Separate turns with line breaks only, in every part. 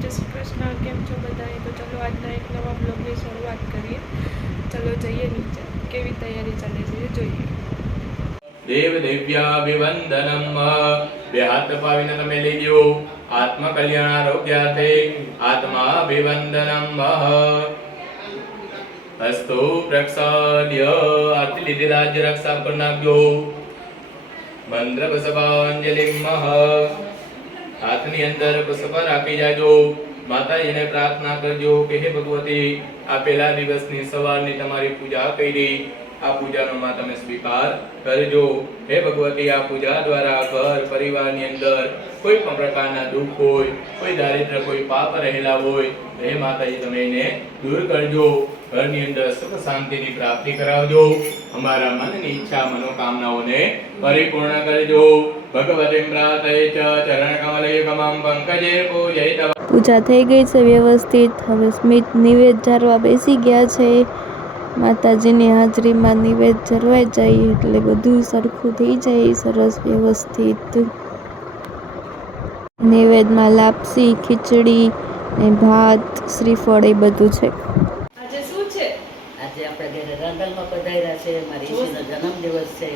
જય શ્રી કૃષ્ણ. કેમ છો બધાએ? તો ચલો આજના એક નવા બ્લોગની શરૂઆત કરીએ. ચલો જઈએ નીચે. કેવી તૈયારી ચાલે છે જોઈએ.
દેવ દિવ્યાભિવંદનમ બે હાથ પાવીને તમે લેજો આત્મ કલ્યાણ આરોગ્યાર્થે આત્માભિવંદનમ. હસ્તો પ્રક્ષાલ્ય આથી લીધી રાજ્ય રક્ષા પર નાખ્યો મંદ્ર બસવાંજલિ પુષ્પાંજલિ હાથની અંદર સફર આપી જાજો. માતાજીને પ્રાર્થના કરજો કે હે ભગવતી, આ પહેલા દિવસની સવારની તમારી પૂજા કરી. આ પૂજાનો માં તમે સ્વીકાર કરજો. હે ભગવતી, આ પૂજા દ્વારા ઘર, પરિવારની અંદર કોઈ પણ પ્રકારના દુઃખ હોય, કોઈ દારિદ્ર, કોઈ પાપ રહેલા હોય હે માતાજી, તમે એને દૂર કરજો. ઘરની અંદર સુખ શાંતિની પ્રાપ્તિ કરાવજો. અમારા મનની ઈચ્છા, મનોકામનાઓને પરિપૂર્ણ કરજો. ભગવતી પ્રાર્થય ચ ચરણ કમલય કમમ પંકજે પૂજયિતવા
પૂજા થઈ ગઈ છે વ્યવસ્થિત. હવે સ્મિત નિવેદ ઝારવા બેસી ગયા છે. માતાજીની હાજરીમાં નિવેદ ઝરવાઈ જાય એટલે બધું સરખું થઈ જાય સરસ વ્યવસ્થિત. નિવેદમાં લાપસી ખીચડી ને ભાત શ્રીફળ એ બધું છે.
આજે શું છે?
આજે આપણે ઘરે રાંધણમાં પધાર્યા છે. મારી જન્મદિવસ છે.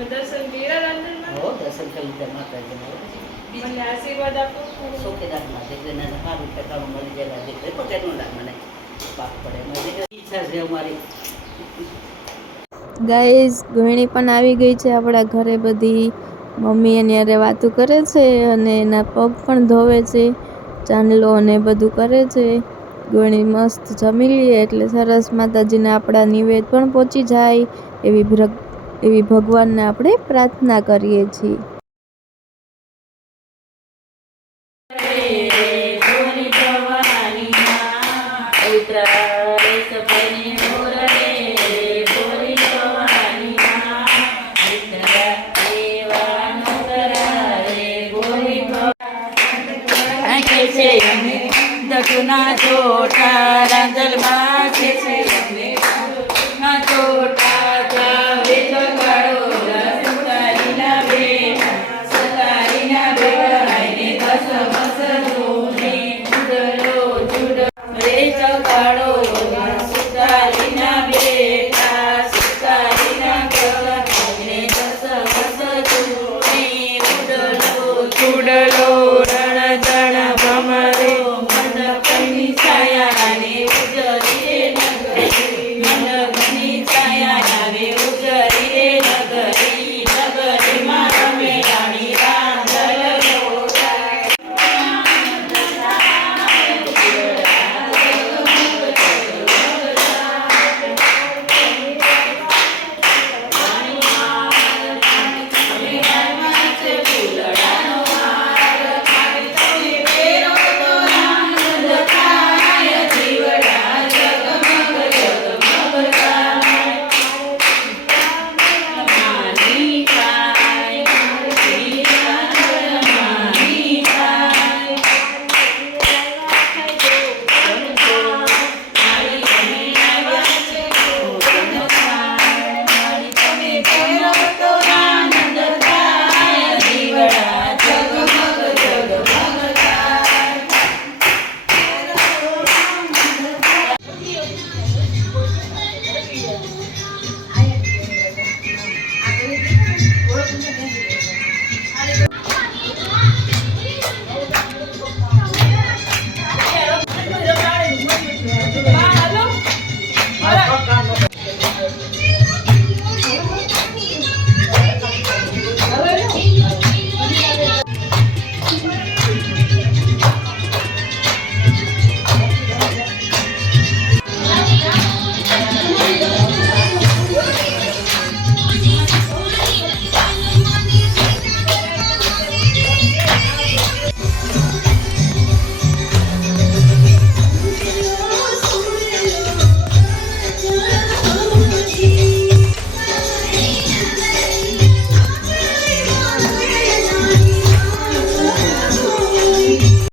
તમે દર્શન કર્યા રાંધણમાં
હો દર્શન કરી લીધા માતાજીના
મને આશીર્વાદ આપો.
સોખીદારના દીકરીને સારું ઠેકાણું મળી ગયેલા દીકરી પણ કેટલું લાગ મને પાક પડે મારી ઈચ્છા છે અમારી.
ગાઈઝ ગૃહિણી પણ આવી ગઈ છે આપણા ઘરે બધી. મમ્મી એની અરે વાતો કરે છે અને એના પગ પણ ધોવે છે ચાંદલો અને બધું કરે છે. ગૃહિણી મસ્ત જમી લઈએ એટલે સરસ માતાજીને આપણા નિવેદ પણ પહોંચી જાય એવી ભ્ર- એવી ભગવાનને આપણે પ્રાર્થના કરીએ છીએ.
દટુના ચોટા